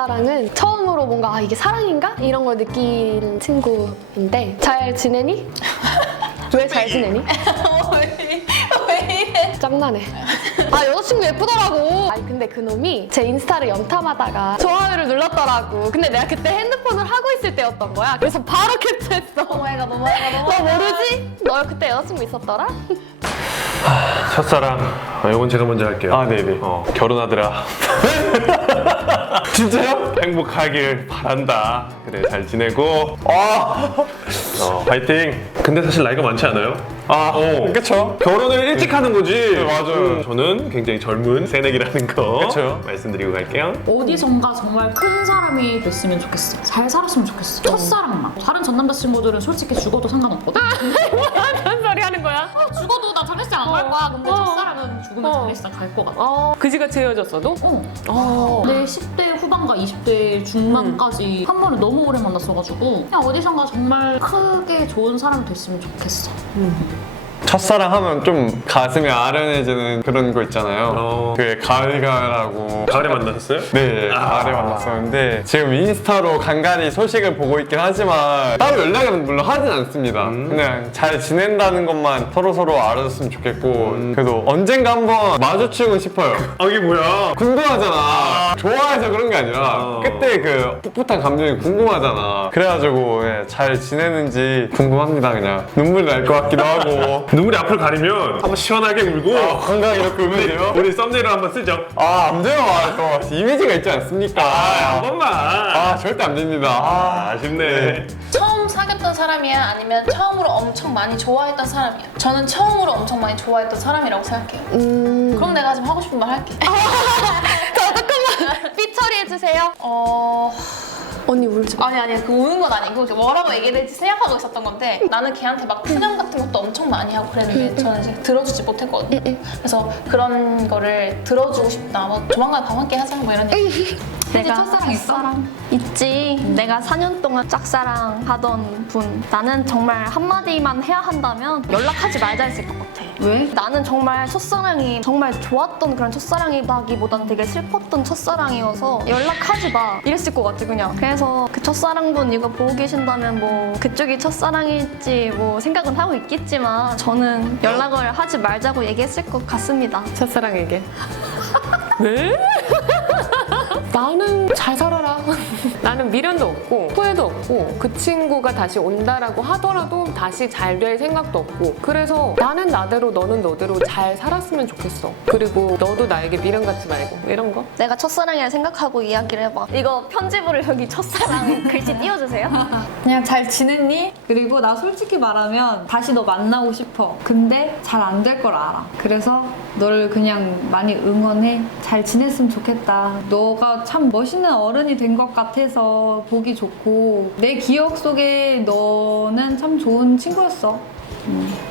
첫사랑은 처음으로 뭔가 아 이게 사랑인가? 이런 걸 느낀 친구인데 잘 지내니? 왜 잘 지내니? 왜 이래? 짱나네. 아 여자친구 예쁘더라고. 아니 근데 그 놈이 제 인스타를 염탐하다가 좋아요를 눌렀더라고. 근데 내가 그때 핸드폰을 하고 있을 때였던 거야. 그래서 바로 캡처했어. 너무해가 너무해가 너 너무해가 모르지? 너 그때 여자친구 있었더라? 첫사랑. 아, 이건 제가 먼저 할게요. 아, 네네. 어, 결혼하더라. 진짜요? 행복하길 바란다. 그래, 잘 지내고. 아, 어, 화이팅. 근데 사실 나이가 많지 않아요? 아, 어. 그쵸? 결혼을 일찍 하는 거지. 네, 맞아요. 음, 저는 굉장히 젊은 새내기라는 거 그쵸. 말씀드리고 갈게요. 어디선가 정말 큰 사람이 됐으면 좋겠어. 잘 살았으면 좋겠어. 첫사랑만. 다른 전 남자친구들은 솔직히 죽어도 상관없거든. 소리 하는 거야? 죽어도 나 장례식장 안 갈 거야. 근데 어. 첫사랑은 죽으면 어. 장례식장 갈 것 같아. 어 그지같이 헤어졌어도? 어. 어. 내 10대 후반과 20대 중반까지 한 번에 너무 오래 만났어가지고 그냥 어디선가 정말 크게 좋은 사람이 됐으면 좋겠어. 첫사랑 하면 좀 가슴이 아련해지는 그런 거 있잖아요. 어. 그게 가을가을하고. 가을에 만나셨어요? 네, 아. 가을에 만났었는데 지금 인스타로 간간히 소식을 보고 있긴 하지만 따로 연락은 물론 하진 않습니다. 음. 그냥 잘 지낸다는 것만 서로 서로 알아줬으면 좋겠고 그래도 언젠가 한번 마주치고 싶어요. 아, 이게 뭐야? 궁금하잖아. 좋아해서 그런 게 아니라 어. 그때 그 풋풋한 감정이 궁금하잖아. 그래가지고 예, 잘 지내는지 궁금합니다. 그냥 눈물이 날것 같기도 하고. 눈물이 앞을 가리면 한번 시원하게 울고 건강 이렇게 울면 돼요? 우리 썸네일을 한번 쓰죠. 아, 안 돼요. 아, 또 이미지가 있지 않습니까? 아, 한 번만. 아, 절대 안 됩니다. 아, 아, 아쉽네. 처음 사귀었던 사람이야 아니면 처음으로 엄청 많이 좋아했던 사람이야? 저는 처음으로 엄청 많이 좋아했던 사람이라고 생각해요. 음. 그럼 내가 지금 하고 싶은 말 할게. 저 잠깐만. 삐 처리해주세요. 어 언니 울지 마. 아니 아니 그 우는 건 아니고 이제 뭐라고 얘기를 생각하고 있었던 건데 나는 걔한테 막 푸념 같은 것도 엄청 많이 하고 그랬는데 저는 이제 들어주지 못했거든요. 그래서 그런 거를 들어주고 싶다. 뭐 조만간 밥 함께 하자 뭐 이런 얘기. 내가 첫사랑 있어? 있지. 내가 4년 동안 짝사랑 하던 분. 나는 정말 한마디만 해야 한다면 연락하지 말자 했을 것 같아. 왜? 나는 정말 첫사랑이 정말 좋았던 그런 첫사랑이라기보다는 되게 슬펐던 첫사랑이어서 연락하지 마 이랬을 것 같아 그냥 그래서 그 첫사랑분 이거 보고 계신다면 뭐 그쪽이 첫사랑일지 뭐 생각은 하고 있겠지만 저는 연락을 하지 말자고 얘기했을 것 같습니다 첫사랑에게. 왜? 나는 잘 살아라. 나는 미련도 없고 후회도 없고 그 친구가 다시 온다라고 하더라도 다시 잘 될 생각도 없고 그래서 나는 나대로 너는 너대로 잘 살았으면 좋겠어. 그리고 너도 나에게 미련 갖지 말고 이런 거. 내가 첫사랑이라 생각하고 이야기를 해봐 이거 편집으로 여기 첫사랑 글씨 띄워주세요 그냥 잘 지냈니? 그리고 나 솔직히 말하면 다시 너 만나고 싶어. 근데 잘 안 될 걸 알아. 그래서 너를 그냥 많이 응원해. 잘 지냈으면 좋겠다. 너가 참 멋있는 어른이 된 것 같아 서 보기 좋고 내 기억 속에 너는 참 좋은 친구였어. 음.